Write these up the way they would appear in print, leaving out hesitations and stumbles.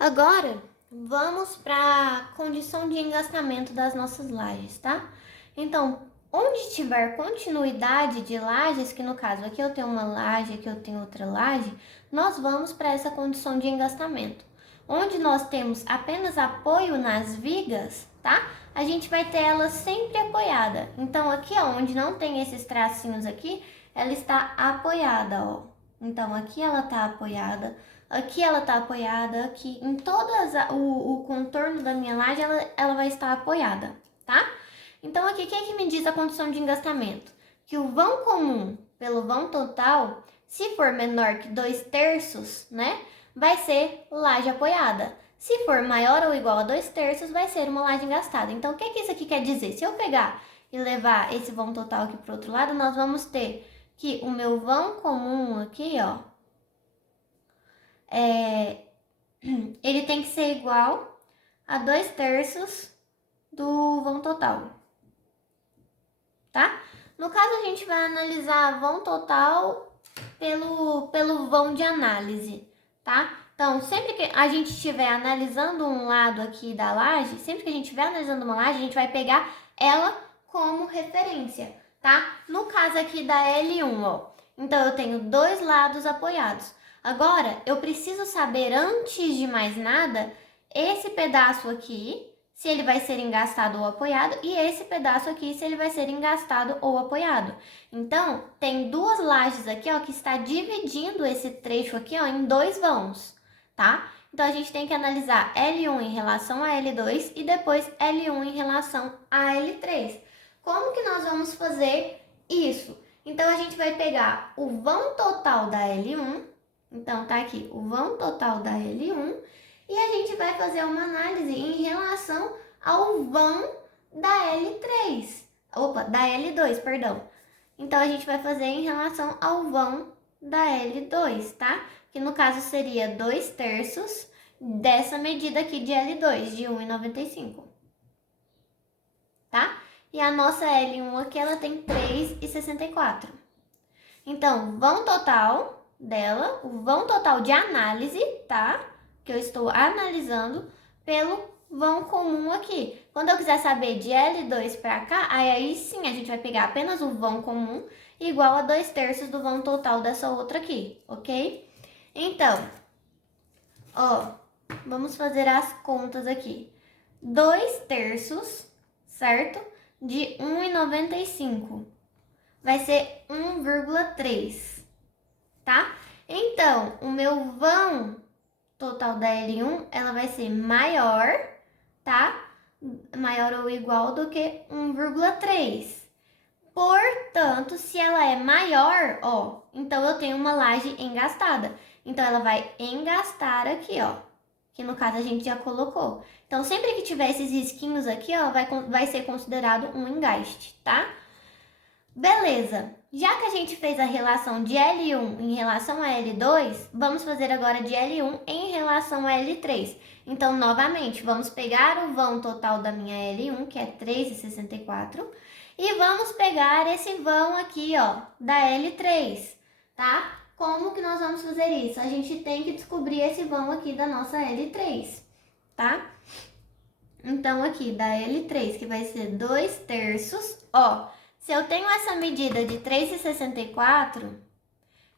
Agora, vamos para a condição de engastamento das nossas lajes, tá? Então, onde tiver continuidade de lajes, que no caso aqui eu tenho uma laje, aqui eu tenho outra laje, nós vamos para essa condição de engastamento. Onde nós temos apenas apoio nas vigas, tá? A gente vai ter ela sempre apoiada. Então, aqui, ó, onde não tem esses tracinhos aqui, ela está apoiada, ó. Então, aqui ela tá apoiada. Aqui ela tá apoiada, aqui em todas o contorno da minha laje ela vai estar apoiada, tá? Então aqui, o que é que me diz a condição de engastamento? Que o vão comum pelo vão total, se for menor que 2/3, né, vai ser laje apoiada. Se for maior ou igual a 2/3, vai ser uma laje engastada. Então o que é que isso aqui quer dizer? Se eu pegar e levar esse vão total aqui para o outro lado, nós vamos ter que o meu vão comum aqui, ó, ele tem que ser igual a 2/3 do vão total, tá? No caso, a gente vai analisar vão total pelo vão de análise, tá? Então, sempre que a gente estiver analisando um lado aqui da laje, sempre que a gente estiver analisando uma laje, a gente vai pegar ela como referência, tá? No caso aqui da L1, ó, então eu tenho dois lados apoiados. Agora, eu preciso saber, antes de mais nada, esse pedaço aqui, se ele vai ser engastado ou apoiado, e esse pedaço aqui, se ele vai ser engastado ou apoiado. Então, tem duas lajes aqui, ó, que está dividindo esse trecho aqui, ó, em dois vãos, tá? Então, a gente tem que analisar L1 em relação a L2 e depois L1 em relação a L3. Como que nós vamos fazer isso? Então, a gente vai pegar o vão total da L1, então tá aqui o vão total da L1, e a gente vai fazer uma análise em relação ao vão da L3. Opa, da L2, perdão. Então, a gente vai fazer em relação ao vão da L2, tá? Que no caso seria 2/3 dessa medida aqui de L2, de 1,95. Tá? E a nossa L1 aqui, ela tem 3,64. Então, vão total dela, o vão total de análise, tá? Que eu estou analisando pelo vão comum aqui. Quando eu quiser saber de L2 para cá, aí sim a gente vai pegar apenas o vão comum igual a 2/3 do vão total dessa outra aqui, ok? Então, ó, vamos fazer as contas aqui. 2/3, certo? De 1,95 vai ser 1,3, tá? Então, o meu vão total da L1, ela vai ser maior, tá? Maior ou igual do que 1,3. Portanto, se ela é maior, ó, então eu tenho uma laje engastada. Então, ela vai engastar aqui, ó, que no caso a gente já colocou. Então, sempre que tiver esses risquinhos aqui, ó, vai ser considerado um engaste, tá? Beleza, já que a gente fez a relação de L1 em relação a L2, vamos fazer agora de L1 em relação a L3. Então, novamente, vamos pegar o vão total da minha L1, que é 3,64, e vamos pegar esse vão aqui, ó, da L3, tá? Como que nós vamos fazer isso? A gente tem que descobrir esse vão aqui da nossa L3, tá? Então, aqui da L3, que vai ser 2/3, ó. Se eu tenho essa medida de 3,64,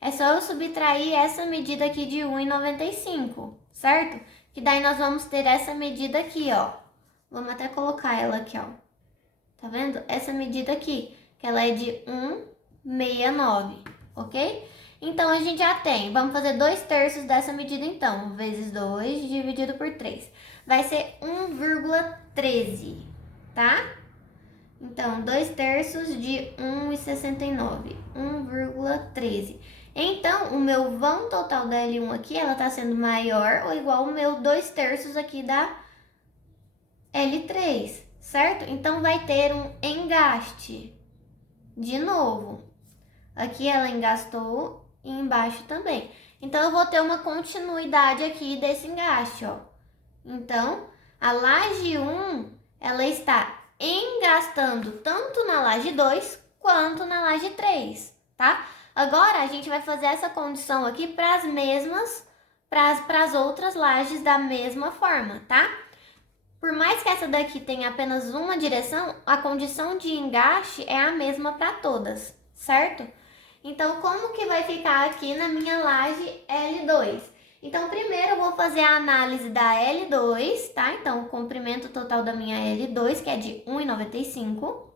é só eu subtrair essa medida aqui de 1,95, certo? Que daí nós vamos ter essa medida aqui, ó. Vamos até colocar ela aqui, ó. Tá vendo? Essa medida aqui, que ela é de 1,69, ok? Então, a gente já tem, vamos fazer 2/3 dessa medida então, vezes 2 dividido por 3. Vai ser 1,13, tá? Então, 2/3 de 1,69, 1,13. Então, o meu vão total da L1 aqui, ela tá sendo maior ou igual ao meu 2/3 aqui da L3, certo? Então, vai ter um engaste. De novo, aqui ela engastou e embaixo também. Então, eu vou ter uma continuidade aqui desse engaste, ó. Então, a laje 1, ela está engastando tanto na laje 2 quanto na laje 3, tá? Agora, a gente vai fazer essa condição aqui para as mesmas para as outras lajes da mesma forma, tá? Por mais que essa daqui tenha apenas uma direção, a condição de engaste é a mesma para todas, certo? Então, como que vai ficar aqui na minha laje L2? Então, primeiro eu vou fazer a análise da L2, tá? Então, o comprimento total da minha L2, que é de 1,95,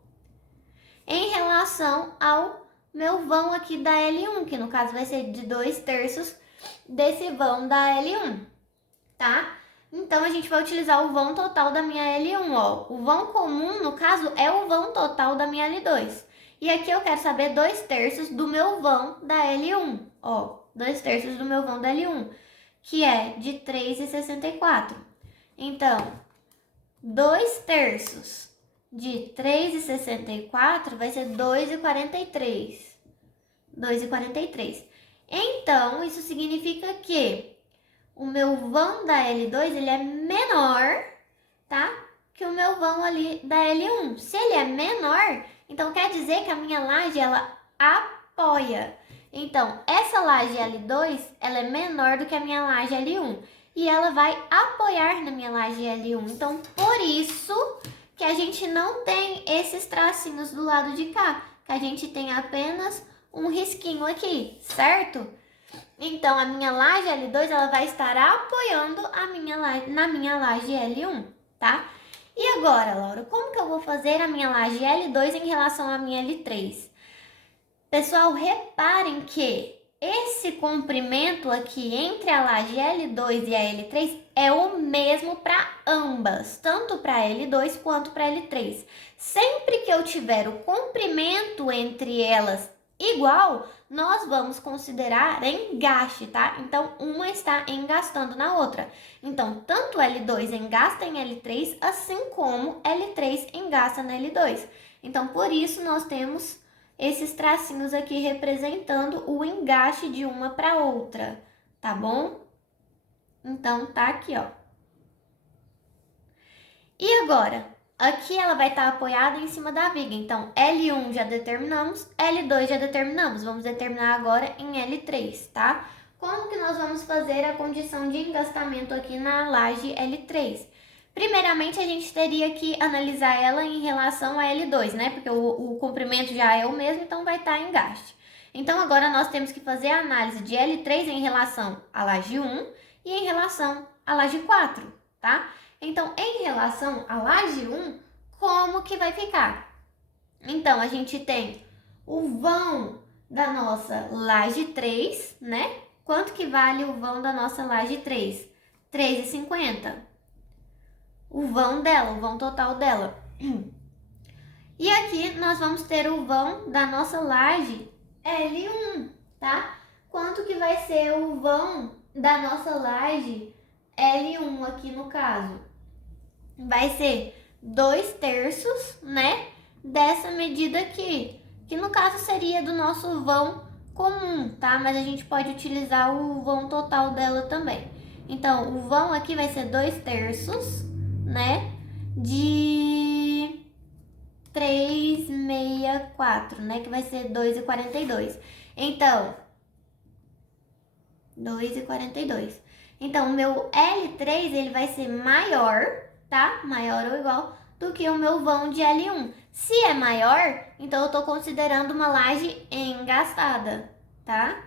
em relação ao meu vão aqui da L1, que no caso vai ser de 2/3 desse vão da L1, tá? Então, a gente vai utilizar o vão total da minha L1, ó. O vão comum, no caso, é o vão total da minha L2. E aqui eu quero saber 2/3 do meu vão da L1, ó. 2/3 do meu vão da L1, que é de 3,64. Então, 2/3 de 3,64 vai ser 2,43. 2,43. Então, isso significa que o meu vão da L2, ele é menor, tá? Que o meu vão ali da L1. Se ele é menor, então quer dizer que a minha laje, ela apoia. Então, essa laje L2, ela é menor do que a minha laje L1. E ela vai apoiar na minha laje L1. Então, por isso que a gente não tem esses tracinhos do lado de cá. Que a gente tem apenas um risquinho aqui, certo? Então, a minha laje L2, ela vai estar apoiando na minha laje L1, tá? E agora, Laura, como que eu vou fazer a minha laje L2 em relação à minha L3? Pessoal, reparem que esse comprimento aqui entre a laje L2 e a L3 é o mesmo para ambas, tanto para L2 quanto para L3. Sempre que eu tiver o comprimento entre elas igual, nós vamos considerar engaste, tá? Então, uma está engastando na outra. Então, tanto L2 engasta em L3, assim como L3 engasta na L2. Então, por isso, nós temos esses tracinhos aqui representando o engaste de uma para outra, tá bom? Então, tá aqui, ó. E agora? Aqui ela vai estar apoiada em cima da viga. Então, L1 já determinamos, L2 já determinamos. Vamos determinar agora em L3, tá? Como que nós vamos fazer a condição de engastamento aqui na laje L3? Primeiramente, a gente teria que analisar ela em relação a L2, né? Porque o comprimento já é o mesmo, então vai estar em engaste. Então, agora nós temos que fazer a análise de L3 em relação à laje 1 e em relação à laje 4, tá? Então, em relação à laje 1, como que vai ficar? Então, a gente tem o vão da nossa laje 3, né? Quanto que vale o vão da nossa laje 3? 3,50. O vão dela, o vão total dela. E aqui nós vamos ter o vão da nossa laje L1, tá? Quanto que vai ser o vão da nossa laje L1 aqui no caso? Vai ser 2/3, né? Dessa medida aqui, que no caso seria do nosso vão comum, tá? Mas a gente pode utilizar o vão total dela também. Então, o vão aqui vai ser 2/3, né? De 3,64, né? Que vai ser 2,42. Então, 2,42. Então, o meu L3, ele vai ser maior, tá? Maior ou igual do que o meu vão de L1. Se é maior, então eu tô considerando uma laje engastada, tá?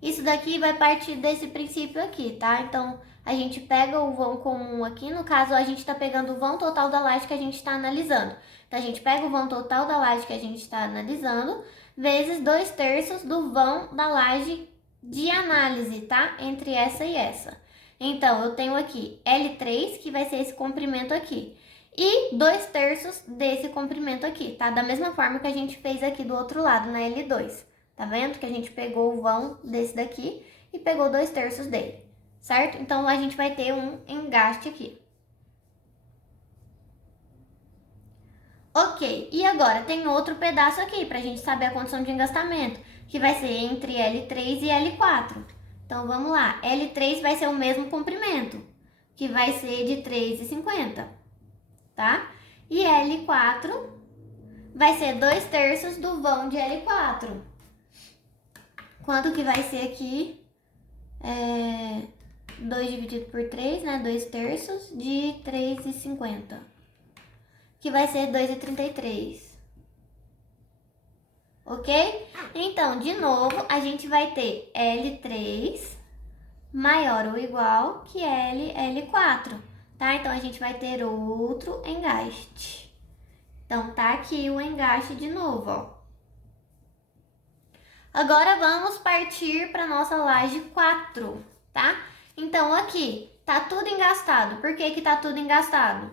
Isso daqui vai partir desse princípio aqui, tá? Então, a gente pega o vão comum aqui, no caso, a gente tá pegando o vão total da laje que a gente tá analisando. Então, a gente pega o vão total da laje que a gente tá analisando, vezes 2/3 do vão da laje de análise, tá? Entre essa e essa. Então, eu tenho aqui L3, que vai ser esse comprimento aqui. E 2/3 desse comprimento aqui, tá? Da mesma forma que a gente fez aqui do outro lado, na L2. Tá vendo? Que a gente pegou o vão desse daqui e pegou 2/3 dele, certo? Então, a gente vai ter um engaste aqui. Ok, e agora tem outro pedaço aqui pra gente saber a condição de engastamento, que vai ser entre L3 e L4. Então, vamos lá. L3 vai ser o mesmo comprimento, que vai ser de 3,50, tá? E L4 vai ser 2/3 do vão de L4. Quanto que vai ser aqui? 2 dividido por 3, né? 2 terços de 3,50. Que vai ser 2,33. Ok? Então, de novo, a gente vai ter L3 maior ou igual que L4, tá? Então, a gente vai ter outro engaste. Então, tá aqui o engaste de novo, ó. Agora, vamos partir para nossa laje 4, tá? Então, aqui, tá tudo engastado. Por que que tá tudo engastado?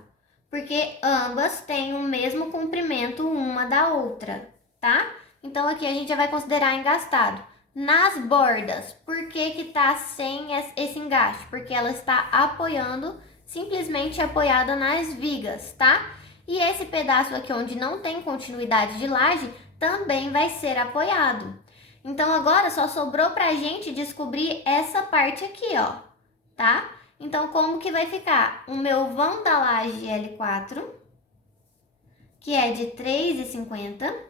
Porque ambas têm o mesmo comprimento uma da outra, tá? Então, aqui a gente já vai considerar engastado. Nas bordas, por que que tá sem esse engaste? Porque ela está apoiando, simplesmente apoiada nas vigas, tá? E esse pedaço aqui onde não tem continuidade de laje, também vai ser apoiado. Então, agora só sobrou pra gente descobrir essa parte aqui, ó, tá? Então, como que vai ficar? O meu vão da laje L4, que é de 3,50.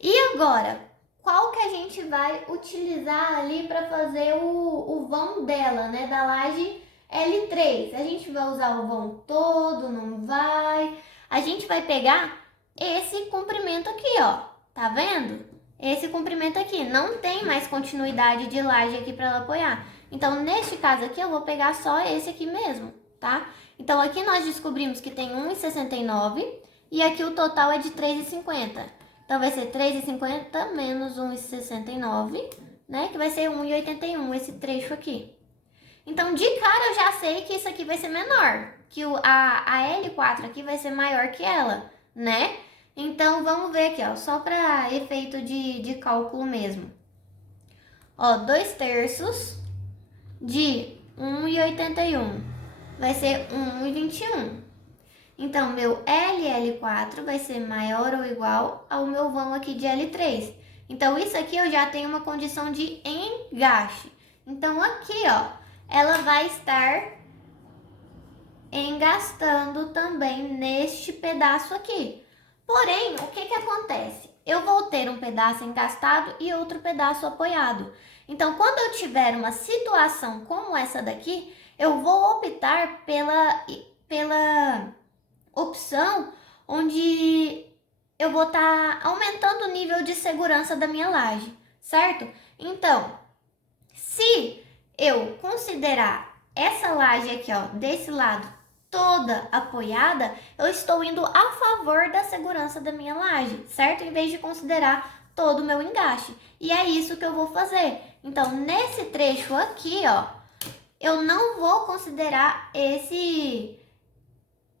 E agora, qual que a gente vai utilizar ali para fazer o vão dela, né? Da laje L3. A gente vai usar o vão todo, não vai? A gente vai pegar esse comprimento aqui, ó. Tá vendo? Esse comprimento aqui. Não tem mais continuidade de laje aqui para ela apoiar. Então, neste caso aqui, eu vou pegar só esse aqui mesmo, tá? Então, aqui nós descobrimos que tem 1,69 e aqui o total é de 3,50. Então, vai ser 3,50 menos 1,69, né? Que vai ser 1,81 esse trecho aqui. Então, de cara, eu já sei que isso aqui vai ser menor. Que a L4 aqui vai ser maior que ela, né? Então, vamos ver aqui, ó. Só para efeito de cálculo mesmo. Ó, 2 terços de 1,81 vai ser 1,21. Então, meu LL4 vai ser maior ou igual ao meu vão aqui de L3. Então, isso aqui eu já tenho uma condição de engaste. Então, aqui, ó, ela vai estar engastando também neste pedaço aqui. Porém, o que que acontece? Eu vou ter um pedaço engastado e outro pedaço apoiado. Então, quando eu tiver uma situação como essa daqui, eu vou optar pela opção onde eu vou estar aumentando o nível de segurança da minha laje, certo? Então, se eu considerar essa laje aqui, ó, desse lado, toda apoiada, eu estou indo a favor da segurança da minha laje, certo? Em vez de considerar todo o meu engaste. E é isso que eu vou fazer. Então, nesse trecho aqui, ó, eu não vou considerar esse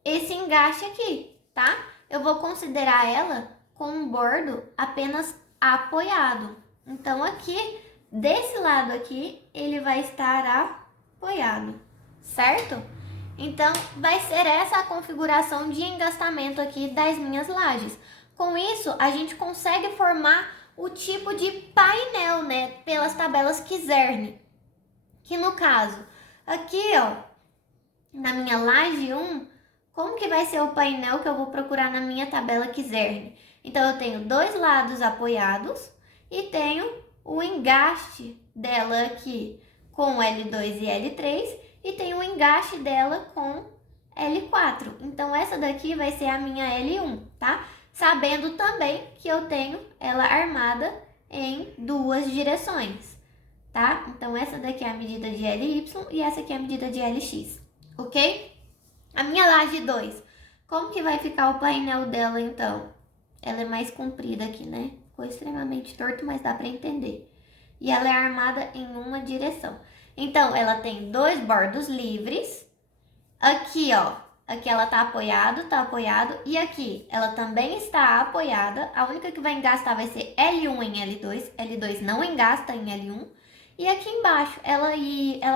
engaste aqui, tá? Eu vou considerar ela com um bordo apenas apoiado. Então, aqui, desse lado aqui, ele vai estar apoiado, certo? Então, vai ser essa a configuração de engastamento aqui das minhas lajes. Com isso, a gente consegue formar o tipo de painel, né? Pelas tabelas Kizern. Que no caso, aqui, ó, na minha laje 1, como que vai ser o painel que eu vou procurar na minha tabela Kizern? Então, eu tenho dois lados apoiados e tenho o engaste dela aqui com L2 e L3 e tenho o engaste dela com L4. Então, essa daqui vai ser a minha L1, tá? Sabendo também que eu tenho ela armada em duas direções, tá? Então, essa daqui é a medida de LY e essa aqui é a medida de LX, ok? A minha laje 2, como que vai ficar o painel dela, então? Ela é mais comprida aqui, né? Ficou extremamente torto, mas dá para entender. E ela é armada em uma direção. Então, ela tem dois bordos livres. Aqui, ó, aqui ela tá apoiado. E aqui, ela também está apoiada. A única que vai engastar vai ser L1 em L2. L2 não engasta em L1. E aqui embaixo, ela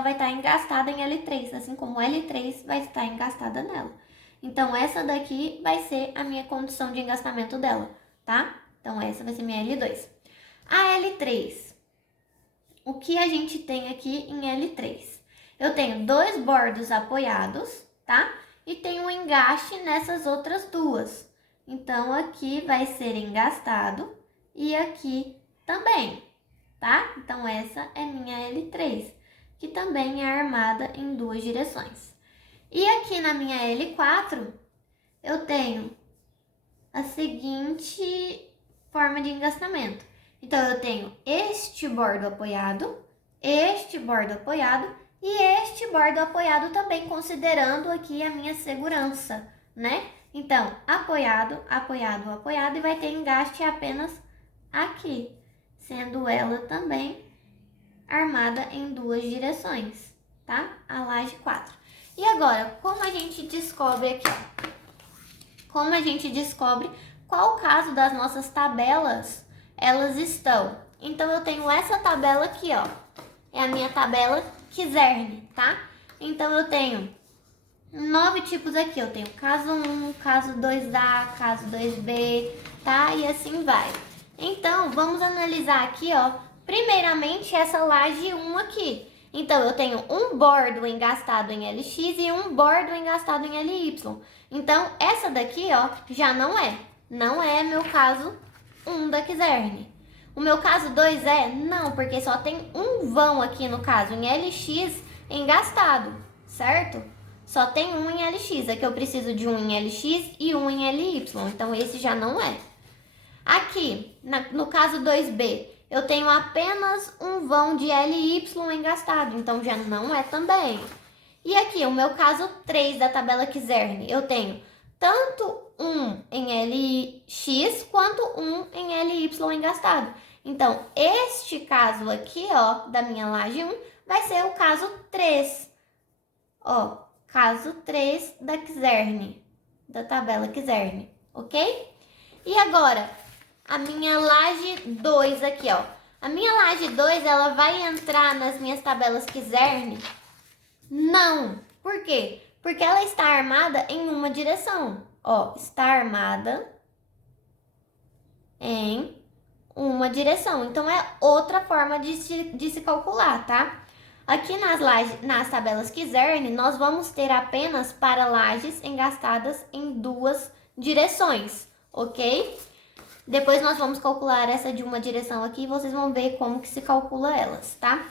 vai estar engastada em L3, assim como L3 vai estar engastada nela. Então, essa daqui vai ser a minha condição de engastamento dela, tá? Então, essa vai ser minha L2. A L3. O que a gente tem aqui em L3? Eu tenho dois bordos apoiados, tá? E tenho um engaste nessas outras duas. Então, aqui vai ser engastado e aqui também, tá? Então, essa é minha L3. que também é armada em duas direções. E aqui na minha L4, eu tenho a seguinte forma de engastamento. Então, eu tenho este bordo apoiado e este bordo apoiado também, considerando aqui a minha segurança, né? Então, apoiado, apoiado, apoiado, e vai ter engaste apenas aqui, sendo ela também armada em duas direções, tá? A laje 4. E agora, como a gente descobre aqui, ó? Como a gente descobre qual caso das nossas tabelas elas estão? Então, eu tenho essa tabela aqui, ó. É a minha tabela Kizern, tá? Então, eu tenho 9 tipos aqui. Eu tenho caso 1, caso 2A, caso 2B, tá? E assim vai. Então, vamos analisar aqui, ó. Primeiramente, essa laje 1 aqui. Então, eu tenho um bordo engastado em LX e um bordo engastado em LY. Então, essa daqui, ó, já não é. Não é meu caso 1 da Kizern. O meu caso 2 é? Não, porque só tem um vão aqui no caso, em LX engastado, certo? Só tem um em LX. Aqui eu preciso de um em LX e um em LY. Então, esse já não é. Aqui, no caso 2B, eu tenho apenas um vão de LY engastado, então já não é também. E aqui, o meu caso 3 da tabela Kizern, eu tenho tanto um em LX quanto um em LY engastado. Então, este caso aqui, ó, da minha laje 1, vai ser o caso 3. Ó, caso 3 da Kizern, da tabela Kizern, ok? E agora, a minha laje 2 aqui, ó. A minha laje 2, ela vai entrar nas minhas tabelas Kizern? Não. Por quê? Porque ela está armada em uma direção. Ó, está armada em uma direção. Então, é outra forma de se calcular, tá? Aqui nas tabelas Kizern, nós vamos ter apenas para lajes engastadas em duas direções, ok? Depois nós vamos calcular essa de uma direção aqui e vocês vão ver como que se calcula elas, tá?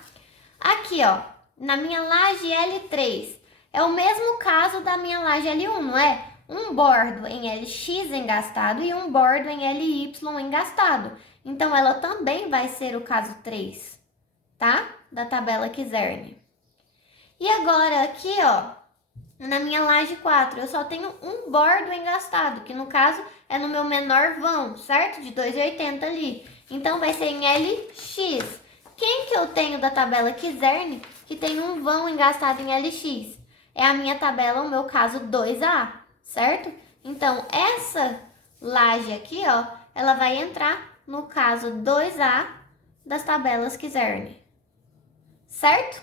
Aqui, ó, na minha laje L3, é o mesmo caso da minha laje L1, não é? Um bordo em LX engastado e um bordo em LY engastado. Então, ela também vai ser o caso 3, tá? Da tabela Kizern. E agora, aqui, ó, na minha laje 4, eu só tenho um bordo engastado, que no caso é no meu menor vão, certo? De 2,80 ali. Então, vai ser em LX. Quem que eu tenho da tabela Kizern que tem um vão engastado em LX? É a minha tabela, o meu caso 2A, certo? Então, essa laje aqui, ó, ela vai entrar no caso 2A das tabelas Kizern, certo?